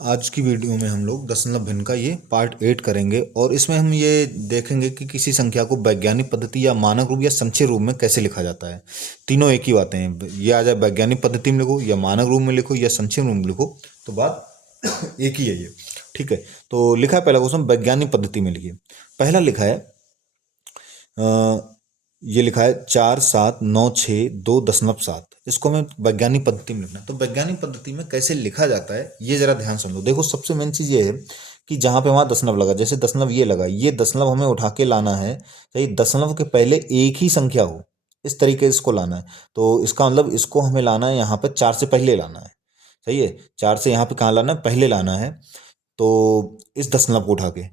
आज की वीडियो में हम लोग दशमलव भिन्न का ये पार्ट 8 करेंगे और इसमें हम ये देखेंगे कि किसी संख्या को वैज्ञानिक पद्धति या मानक रूप या संक्षेप रूप में कैसे लिखा जाता है। तीनों एक ही बातें हैं, ये आ जाए वैज्ञानिक पद्धति में लिखो या मानक रूप में लिखो या संक्षेप रूप में लिखो तो बात एक ही है ये। ठीक है, तो लिखा है पहला क्वेश्चन वैज्ञानिक पद्धति में लिखिए। पहला लिखा है ये लिखा है 4, 7, 9, 6, 2.7। इसको हमें वैज्ञानिक पद्धति में लिखना है। तो वैज्ञानिक पद्धति में कैसे लिखा जाता है ये जरा ध्यान समझो। देखो सबसे मेन चीज ये है कि जहां पे वहां दशमलव लगा, जैसे दशमलव ये लगा, ये दशमलव हमें उठा के लाना है। सही, दशमलव के पहले एक ही संख्या हो, इस तरीके से इसको लाना है। तो इसका मतलब इसको हमें लाना है यहाँ पे 4 से पहले लाना है। सही है, 4 से यहाँ पे कहाँ लाना है, पहले लाना है। तो इस दशमलव को उठा के,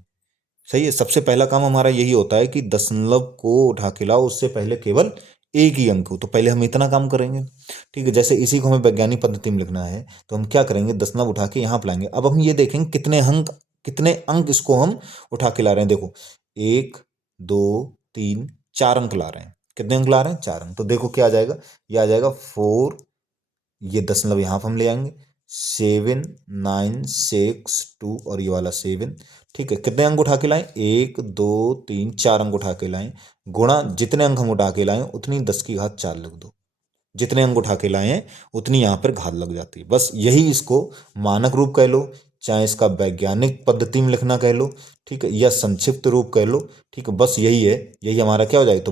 सही है, सबसे पहला काम हमारा यही होता है कि दशमलव को उठा के लाओ, उससे पहले केवल एक ही अंक हो। तो पहले हम इतना काम करेंगे। ठीक है, जैसे इसी को हमें वैज्ञानिक पद्धति में लिखना है तो हम क्या करेंगे, दशमलव उठा के यहाँ पे लाएंगे। अब हम ये देखेंगे कितने अंक इसको हम उठा के ला रहे हैं। देखो 1, 2, 3, 4 अंक ला रहे हैं। कितने अंक ला रहे हैं, 4 अंक। तो देखो क्या आ जाएगा, ये आ जाएगा 4, ये दशमलव यहाँ पर हम ले आएंगे, 7, 9, 6, 2 और ये वाला 7। ठीक है, कितने अंक उठा के लाएं, 1, 2, 3, 4 अंक उठा के लाएं। गुणा जितने अंक हम उठा के लाएं उतनी 10 की घात 4 लिख दो। जितने अंक उठा के लाए हैं उतनी यहाँ पर घात लग जाती है। बस यही इसको मानक रूप कह लो, चाहे इसका वैज्ञानिक पद्धति में लिखना कह लो, ठीक है, या संक्षिप्त रूप कह लो। ठीक है, बस यही है, यही हमारा क्या हो जाएगा, तो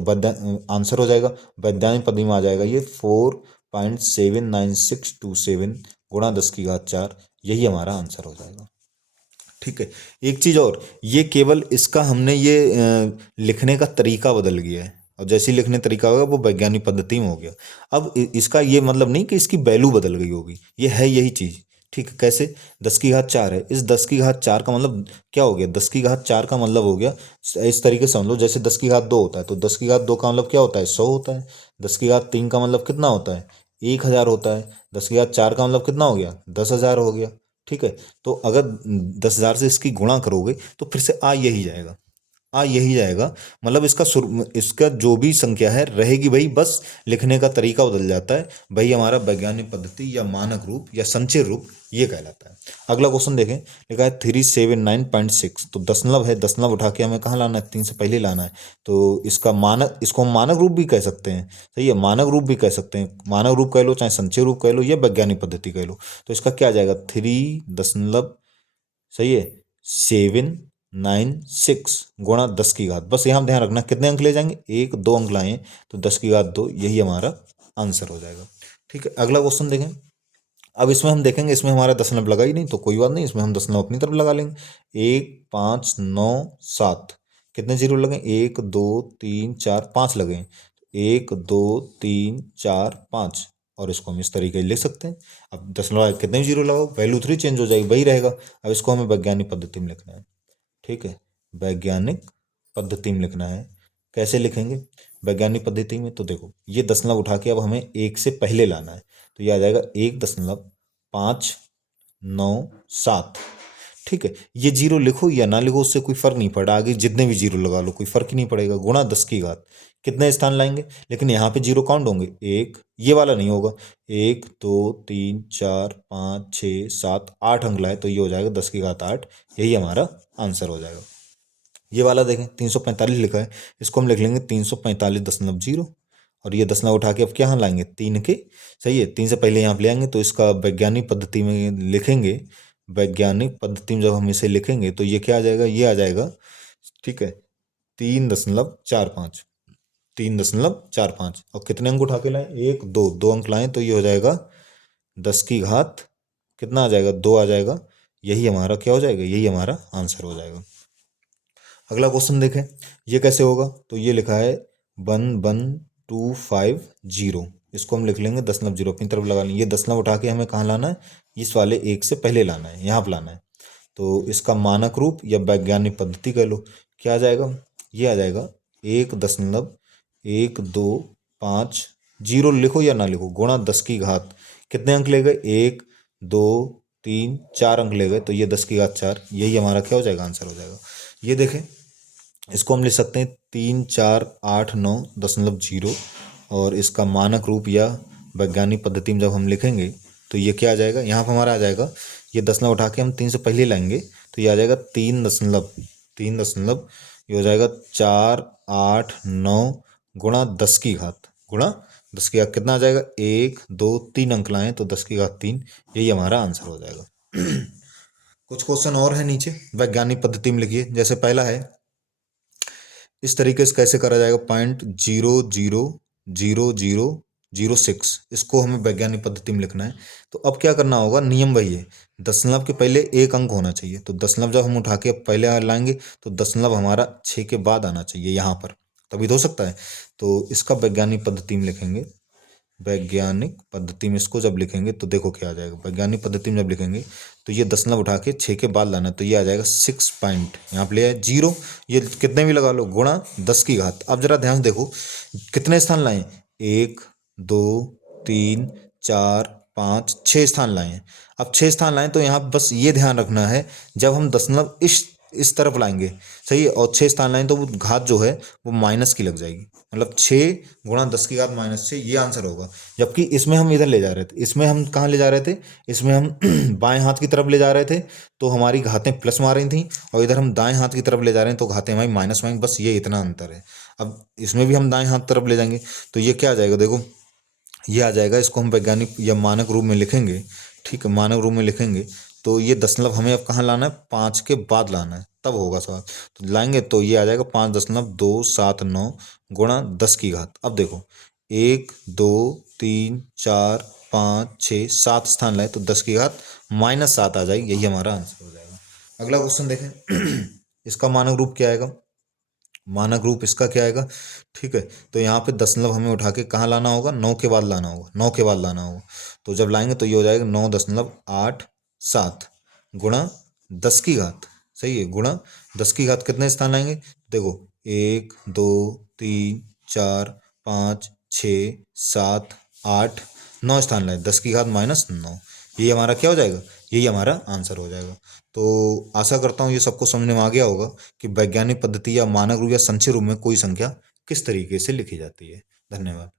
आंसर हो जाएगा वैज्ञानिक पद्धति में आ जाएगा ये 4.79627 गुणा 10 की घात 4। यही हमारा आंसर हो जाएगा। ठीक है, एक चीज और, ये केवल इसका हमने ये लिखने का तरीका बदल गया है और जैसे ही लिखने तरीका होगा वो वैज्ञानिक पद्धति में हो गया। अब इसका ये मतलब नहीं कि इसकी वैल्यू बदल गई होगी, ये है यही चीज। ठीक है, कैसे, 10 की घात 4 है, इस 10 की घात 4 का मतलब क्या हो गया, 10 की घात 4 का मतलब हो गया, इस तरीके से समझ लो, जैसे 10 की घात 2 होता है तो 10 की घात 2 का मतलब क्या होता है, 100 होता है। 10 की घात 3 का मतलब कितना होता है, 1,000 होता है। 10 की घात 4 का मतलब कितना हो गया, 10,000 हो गया। ठीक है, तो अगर 10,000 से इसकी गुणा करोगे तो फिर से आ यही जाएगा, आ यही जाएगा। मतलब इसका जो भी संख्या है रहेगी वही, बस लिखने का तरीका बदल जाता है। वही हमारा वैज्ञानिक पद्धति या मानक रूप या संचय रूप ये कहलाता है। अगला क्वेश्चन देखें, लिखा है 379.6। तो दशमलव है, दशमलव उठा के हमें कहाँ लाना है, 3 से पहले लाना है। तो इसको हम मानक रूप भी कह सकते हैं। सही है, मानक रूप भी कह सकते हैं, मानक रूप कह लो चाहे संचय रूप कह लो या वैज्ञानिक पद्धति कह लो। तो इसका क्या आ जाएगा, 3 सही है 796 गुणा 10 की घात। बस यहाँ ध्यान रखना कितने अंक ले जाएंगे, 1, 2 अंक लाए तो 10 की घात 2, यही हमारा आंसर हो जाएगा। ठीक है, अगला क्वेश्चन देखें। अब इसमें हम देखेंगे, इसमें हमारा दशमलव लगा ही नहीं तो कोई बात नहीं, इसमें हम दशमलव अपनी तरफ लगा लेंगे। 1, 5, 9, 7, कितने जीरो लगे, 1, 2, 3, 4, 5 लगे। 1, 2, 3, 4, 5 और इसको हम इस तरीके से लिख सकते हैं। अब दशमलव कितने जीरो लगाओ, वैल्यू 3 चेंज हो जाएगी, वही रहेगा। अब इसको हमें वैज्ञानिक पद्धति में लिखना है। ठीक है, वैज्ञानिक पद्धति में लिखना है। कैसे लिखेंगे वैज्ञानिक पद्धति में, तो देखो ये दशमलव उठा के अब हमें 1 से पहले लाना है। तो ये आ जाएगा 1.597। ठीक है, ये जीरो लिखो या ना लिखो उससे कोई फर्क नहीं पड़ा, आगे जितने भी जीरो लगा लो कोई फर्क ही नहीं पड़ेगा। गुणा 10 की घात, कितने स्थान लाएंगे, लेकिन यहाँ पे जीरो काउंट होंगे, एक ये वाला नहीं होगा। 1, 2, 3, 4, 5, 6, 7, 8 अंक लाए तो ये हो जाएगा 10 की घात 8। यही हमारा आंसर हो जाएगा। ये वाला देखें 345 लिखा है, इसको हम लिख लेंगे 345.0 और ये दशमलव उठा के अब क्या यहाँ लाएंगे, 3 के, सही है, 3 से पहले यहाँ पे ले आएंगे। तो इसका वैज्ञानिक पद्धति में लिखेंगे, वैज्ञानिक पद्धति में जब हम इसे लिखेंगे तो ये क्या आ जाएगा, ये आ जाएगा। ठीक है, 3.45, 3.45 और कितने अंक उठा के लाए, 1, 2 अंक लाए तो ये हो जाएगा 10 की घात कितना आ जाएगा, 2 आ जाएगा। यही हमारा क्या हो जाएगा, यही हमारा आंसर हो जाएगा। अगला क्वेश्चन देखें, ये कैसे होगा, तो ये लिखा है 11250। इसको हम लिख लेंगे दशमलव जीरो अपनी तरफ लगा लेंगे। ये दशमलव उठा के हमें कहाँ लाना है, इस वाले 1 से पहले लाना है, यहाँ पर लाना है। तो इसका मानक रूप या वैज्ञानिक पद्धति कह लो, क्या आ जाएगा, ये आ जाएगा 1.125 जीरो लिखो या ना लिखो, गुणा 10 की घात, कितने अंक ले गए, 1, 2, 3, 4 अंक ले गए तो ये 10 की घात 4। यही हमारा क्या हो जाएगा, आंसर हो जाएगा। ये देखें, इसको हम लिख सकते हैं 3, 4, 8, 9.0 और इसका मानक रूप या वैज्ञानिक पद्धति में जब हम लिखेंगे तो ये क्या आ जाएगा, यहाँ पर हमारा आ जाएगा, ये दशमलव उठा के हम 3 से पहले लाएंगे तो ये आ जाएगा 3 दशमलव ये हो जाएगा 4, 8, 9 गुणा 10 की घात, गुणा 10 की घात कितना आ जाएगा, 1, 2, 3 अंक लाएं तो 10 की घात 3, यही हमारा आंसर हो जाएगा। कुछ क्वेश्चन और है नीचे, वैज्ञानिक पद्धति में लिखिए। जैसे पहला है, इस तरीके से कैसे करा जाएगा, 0.000006, इसको हमें वैज्ञानिक पद्धति में लिखना है। तो अब क्या करना होगा, नियम वही है, दशमलव के पहले एक अंक होना चाहिए। तो दशमलव जब हम उठा के पहले लाएंगे तो दशमलव हमारा 6 के बाद आना चाहिए यहाँ पर, तभी तो हो सकता है। तो इसका वैज्ञानिक पद्धति में लिखेंगे, वैज्ञानिक पद्धति में इसको जब लिखेंगे तो देखो क्या आ जाएगा, वैज्ञानिक पद्धति में जब लिखेंगे तो ये दशमलव उठा के 6 के बाद लाना, तो ये आ जाएगा 6 पॉइंट, यहाँ पे ले आए 0, ये कितने भी लगा लो, गुणा 10 की घात। अब जरा ध्यान से देखो कितने स्थान लाए, 1, 2, 3, 4, 5, 6 स्थान लाए हैं। अब 6 स्थान लाए तो यहाँ बस ये ध्यान रखना है, जब हम दशमलव इस तरफ लाएंगे, सही है, और 6 स्थान लाएं तो वो घात जो है वो माइनस की लग जाएगी, मतलब 6 गुणा 10 की घात -6, ये आंसर होगा। जबकि इसमें हम इधर ले जा रहे थे, इसमें हम कहाँ ले जा रहे थे, इसमें हम बाएं हाथ की तरफ ले जा रहे थे तो हमारी घातें प्लस में आ रही थी, और इधर हम दाएं हाथ की तरफ ले जा रहे हैं तो घातें हमारी माइनस में आएंगी, बस ये इतना अंतर है। अब इसमें भी हम दाएं हाथ तरफ ले जाएंगे तो ये क्या आ जाएगा, देखो ये आ जाएगा, इसको हम वैज्ञानिक या मानक रूप में लिखेंगे, ठीक है, मानक रूप में लिखेंगे तो ये दशमलव हमें अब कहाँ लाना है, 5 के बाद लाना है, तब होगा सवाल। तो लाएंगे तो ये आ जाएगा 5.279 गुणा 10 की घात। अब देखो 1, 2, 3, 4, 5, 6, 7 स्थान लाए तो 10 की घात -7 आ जाएगी, यही हमारा आंसर हो जाएगा। अगला क्वेश्चन देखें, इसका मानक रूप क्या आएगा, मानक रूप इसका क्या आएगा, ठीक है। तो यहाँ पे दशमलव हमें उठा के कहाँ लाना होगा, 9 के बाद लाना होगा, 9 के बाद लाना होगा। तो जब लाएंगे तो ये हो जाएगा 9.87 गुणा 10 की घात, सही है, गुणा 10 की घात कितने स्थान लाएंगे, देखो 1, 2, 3, 4, 5, 6, 7, 8, 9 स्थान लाए, 10 की घात -9, ये हमारा क्या हो जाएगा, यही हमारा आंसर हो जाएगा। तो आशा करता हूँ ये सबको समझ में आ गया होगा कि वैज्ञानिक पद्धति या मानक रूप या संचय रूप में कोई संख्या किस तरीके से लिखी जाती है। धन्यवाद।